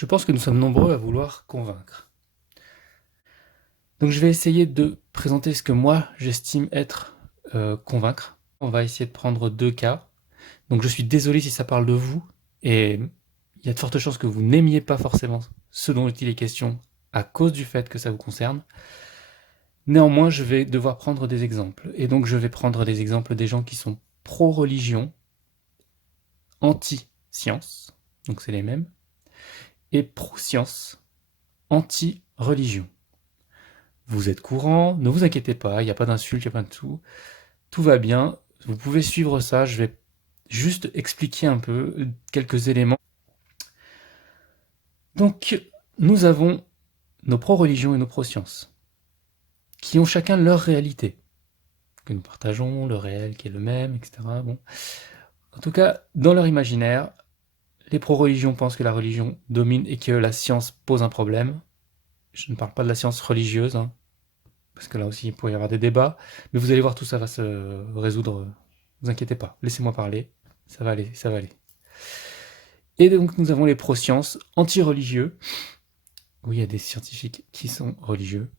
Je pense que nous sommes nombreux à vouloir convaincre. Donc je vais essayer de présenter ce que moi j'estime être convaincre. On va essayer de prendre deux cas. Donc je suis désolé si ça parle de vous, et il y a de fortes chances que vous n'aimiez pas forcément ce dont il est question à cause du fait que ça vous concerne. Néanmoins, je vais devoir prendre des exemples. Et donc je vais prendre des exemples des gens qui sont pro-religion, anti-science, donc c'est les mêmes, et pro-science, anti-religion. Vous êtes courant, ne vous inquiétez pas, il n'y a pas d'insultes, il n'y a pas de tout va bien, vous pouvez suivre ça, je vais juste expliquer un peu quelques éléments. Donc, nous avons nos pro-religions et nos pro-sciences, qui ont chacun leur réalité, que nous partageons, le réel qui est le même, etc. Bon. En tout cas, dans leur imaginaire, les pro-religions pensent que la religion domine et que la science pose un problème. Je ne parle pas de la science religieuse, hein, parce que là aussi il pourrait y avoir des débats, mais vous allez voir, tout ça va se résoudre, ne vous inquiétez pas, laissez-moi parler, ça va aller, ça va aller. Et donc nous avons les pro-sciences anti-religieux, où il y a des scientifiques qui sont religieux,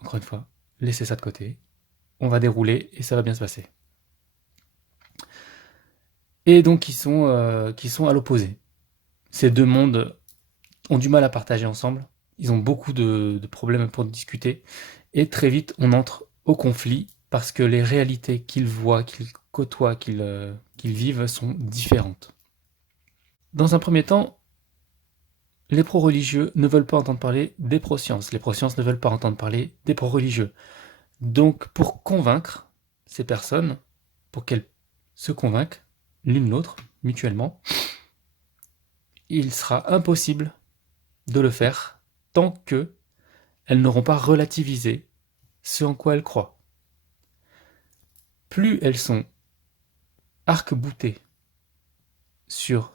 encore une fois, laissez ça de côté, on va dérouler et ça va bien se passer. Et donc qui sont à l'opposé. Ces deux mondes ont du mal à partager ensemble, ils ont beaucoup de problèmes pour discuter, et très vite on entre au conflit parce que les réalités qu'ils voient, qu'ils côtoient, qu'ils vivent sont différentes. Dans un premier temps, les pro-religieux ne veulent pas entendre parler des pro-sciences, les pro-sciences ne veulent pas entendre parler des pro-religieux. Donc pour convaincre ces personnes, pour qu'elles se convainquent l'une l'autre, mutuellement, il sera impossible de le faire tant que elles n'auront pas relativisé ce en quoi elles croient. Plus elles sont arc-boutées sur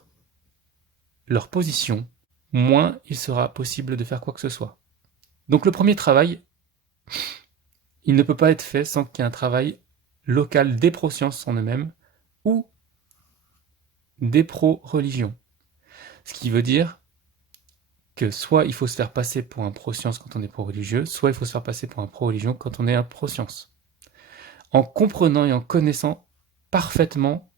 leur position, moins il sera possible de faire quoi que ce soit. Donc le premier travail, il ne peut pas être fait sans qu'il y ait un travail local des pro-sciences en eux-mêmes ou des pro-religions. Ce qui veut dire que soit il faut se faire passer pour un pro-science quand on est pro-religieux, soit il faut se faire passer pour un pro-religion quand on est un pro-science. En comprenant et en connaissant parfaitement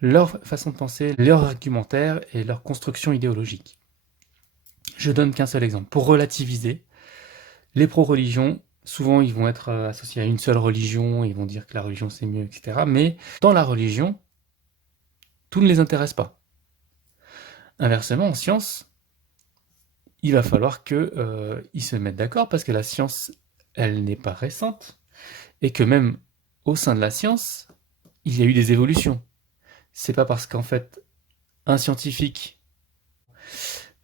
leur façon de penser, leur argumentaire et leur construction idéologique. Je donne qu'un seul exemple. Pour relativiser, les pro-religions, souvent ils vont être associés à une seule religion, ils vont dire que la religion c'est mieux, etc. Mais dans la religion, tout ne les intéresse pas. Inversement, en science, il va falloir qu'ils se mettent d'accord parce que la science, elle n'est pas récente et que même au sein de la science, il y a eu des évolutions. C'est pas parce qu'en fait, un scientifique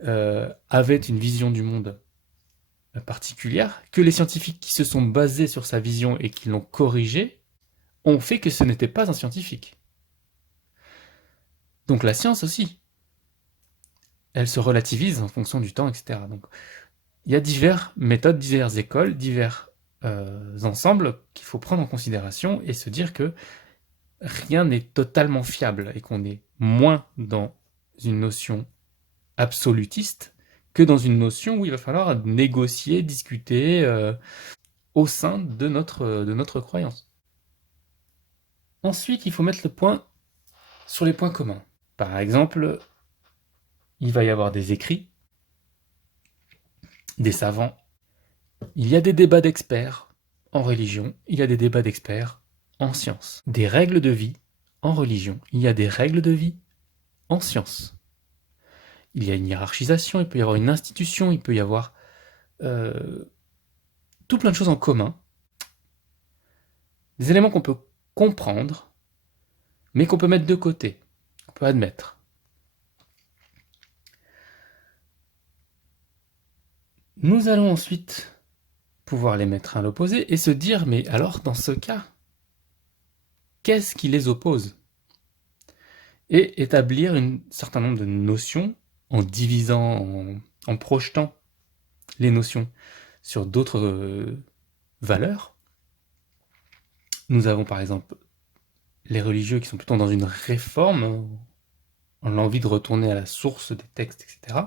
avait une vision du monde particulière que les scientifiques qui se sont basés sur sa vision et qui l'ont corrigée ont fait que ce n'était pas un scientifique. Donc la science aussi, elle se relativise en fonction du temps, etc. Donc il y a diverses méthodes, diverses écoles, divers ensembles qu'il faut prendre en considération et se dire que rien n'est totalement fiable et qu'on est moins dans une notion absolutiste que dans une notion où il va falloir négocier, discuter au sein de notre croyance. Ensuite, il faut mettre le point sur les points communs. Par exemple, il va y avoir des écrits, des savants. Il y a des débats d'experts en religion, il y a des débats d'experts en sciences. Des règles de vie en religion, il y a des règles de vie en sciences. Il y a une hiérarchisation, il peut y avoir une institution, il peut y avoir tout plein de choses en commun. Des éléments qu'on peut comprendre, mais qu'on peut mettre de côté, qu'on peut admettre. Nous allons ensuite pouvoir les mettre à l'opposé et se dire, mais alors dans ce cas, qu'est-ce qui les oppose? Et établir un certain nombre de notions en divisant, en projetant les notions sur d'autres valeurs. Nous avons par exemple les religieux qui sont plutôt dans une réforme on a envie de retourner à la source des textes, etc.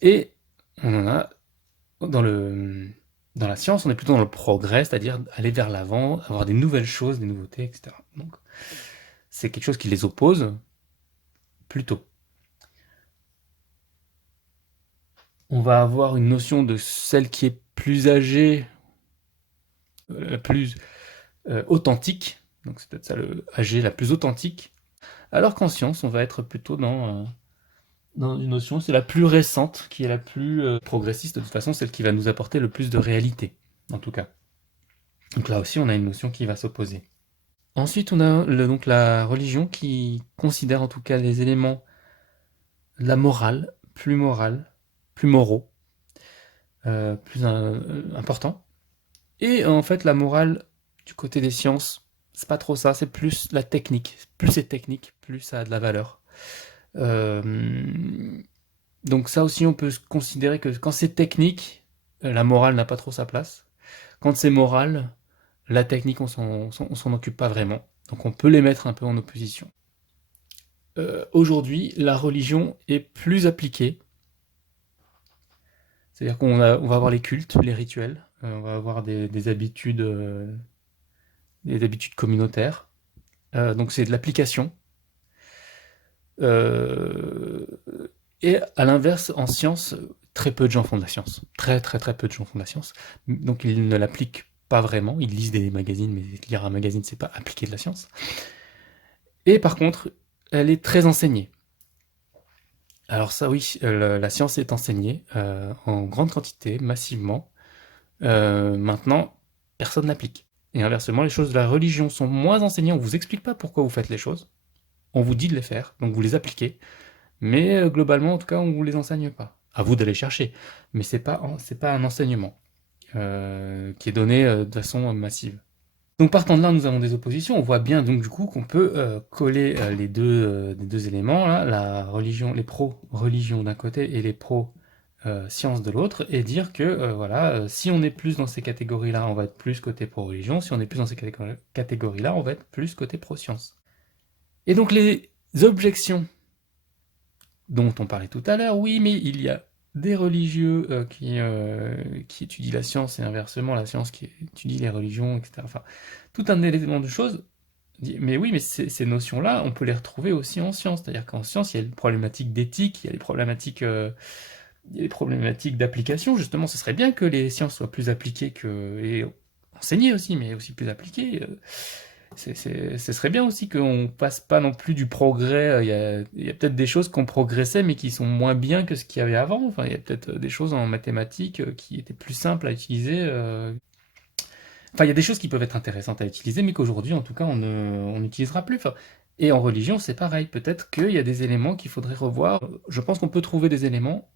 Et on en a dans la science, on est plutôt dans le progrès, c'est-à-dire aller vers l'avant, avoir des nouvelles choses, des nouveautés, etc. Donc, c'est quelque chose qui les oppose plutôt. On va avoir une notion de celle qui est plus âgée, plus authentique, donc c'est peut-être ça le âgé, la plus authentique, alors qu'en science, on va être plutôt dans une notion, c'est la plus récente, qui est la plus progressiste, de toute façon, celle qui va nous apporter le plus de réalité, en tout cas. Donc là aussi, on a une notion qui va s'opposer. Ensuite, on a donc la religion qui considère en tout cas les éléments de la morale, plus moraux, plus importants. Et en fait, la morale du côté des sciences, c'est pas trop ça, c'est plus la technique. Plus c'est technique, plus ça a de la valeur. Donc ça aussi, on peut considérer que quand c'est technique, la morale n'a pas trop sa place. Quand c'est moral, la technique, on s'en occupe pas vraiment. Donc on peut les mettre un peu en opposition. Aujourd'hui, la religion est plus appliquée. C'est-à-dire on va avoir les cultes, les rituels, on va avoir des habitudes communautaires. Donc c'est de l'application. Et à l'inverse, en science, très peu de gens font de la science. Très très très peu de gens font de la science. Donc ils ne l'appliquent pas vraiment. Ils lisent des magazines, mais lire un magazine, c'est pas appliquer de la science. Et par contre, elle est très enseignée. Alors ça oui, la science est enseignée en grande quantité, massivement. Maintenant, personne n'applique. Et inversement, les choses de la religion sont moins enseignées. On vous explique pas pourquoi vous faites les choses. On vous dit de les faire, donc vous les appliquez. Mais globalement, en tout cas, on vous les enseigne pas. À vous d'aller chercher. Mais c'est pas un enseignement qui est donné de façon massive. Donc partant de là, nous avons des oppositions. On voit bien donc du coup qu'on peut coller les deux éléments là, la religion, les pro-religion d'un côté et les pro-science de l'autre, et dire que voilà, si on est plus dans ces catégories-là, on va être plus côté pro-religion. Si on est plus dans ces catégories-là, on va être plus côté pro-science. Et donc les objections dont on parlait tout à l'heure, oui, mais il y a des religieux qui étudient la science et inversement la science qui étudie les religions, etc. Enfin, tout un élément de choses. Mais oui, mais ces notions-là, on peut les retrouver aussi en science. C'est-à-dire qu'en science, il y a des problématiques d'éthique, il y a des problématiques d'application. Justement, ce serait bien que les sciences soient plus appliquées et enseignées aussi, mais aussi plus appliquées. Ce serait bien aussi qu'on passe pas non plus du progrès. Il y a peut-être des choses qui ont progressé, mais qui sont moins bien que ce qu'il y avait avant. Enfin, il y a peut-être des choses en mathématiques qui étaient plus simples à utiliser. Enfin, il y a des choses qui peuvent être intéressantes à utiliser, mais qu'aujourd'hui, en tout cas, on n'utilisera plus. Enfin, et en religion, c'est pareil. Peut-être qu'il y a des éléments qu'il faudrait revoir. Je pense qu'on peut trouver des éléments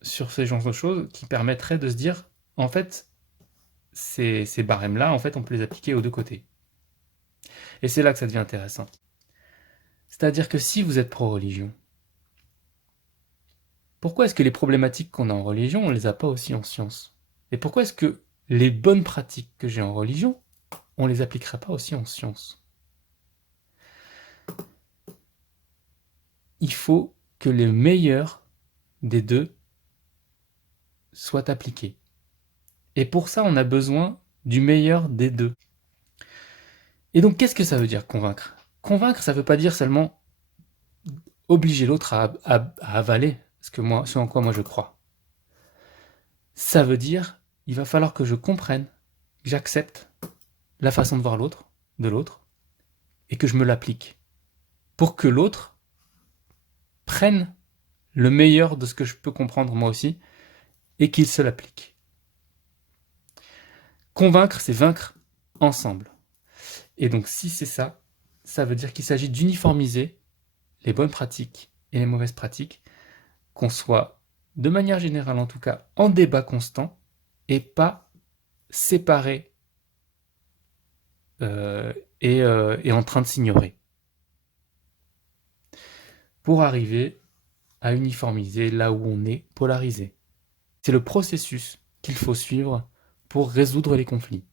sur ces genres de choses qui permettraient de se dire, en fait, ces barèmes-là, en fait, on peut les appliquer aux deux côtés. Et c'est là que ça devient intéressant. C'est-à-dire que si vous êtes pro-religion, pourquoi est-ce que les problématiques qu'on a en religion, on ne les a pas aussi en science? Et pourquoi est-ce que les bonnes pratiques que j'ai en religion, on ne les appliquerait pas aussi en science? Il faut que les meilleurs des deux soient appliqués. Et pour ça, on a besoin du meilleur des deux. Et donc, qu'est-ce que ça veut dire convaincre? Convaincre, ça ne veut pas dire seulement obliger l'autre à avaler ce en quoi moi je crois. Ça veut dire, il va falloir que je comprenne, que j'accepte la façon de voir de l'autre, et que je me l'applique. Pour que l'autre prenne le meilleur de ce que je peux comprendre moi aussi, et qu'il se l'applique. Convaincre, c'est vaincre ensemble. Et donc si c'est ça, ça veut dire qu'il s'agit d'uniformiser les bonnes pratiques et les mauvaises pratiques, qu'on soit, de manière générale en tout cas, en débat constant, et pas séparés et en train de s'ignorer. Pour arriver à uniformiser là où on est polarisé. C'est le processus qu'il faut suivre pour résoudre les conflits.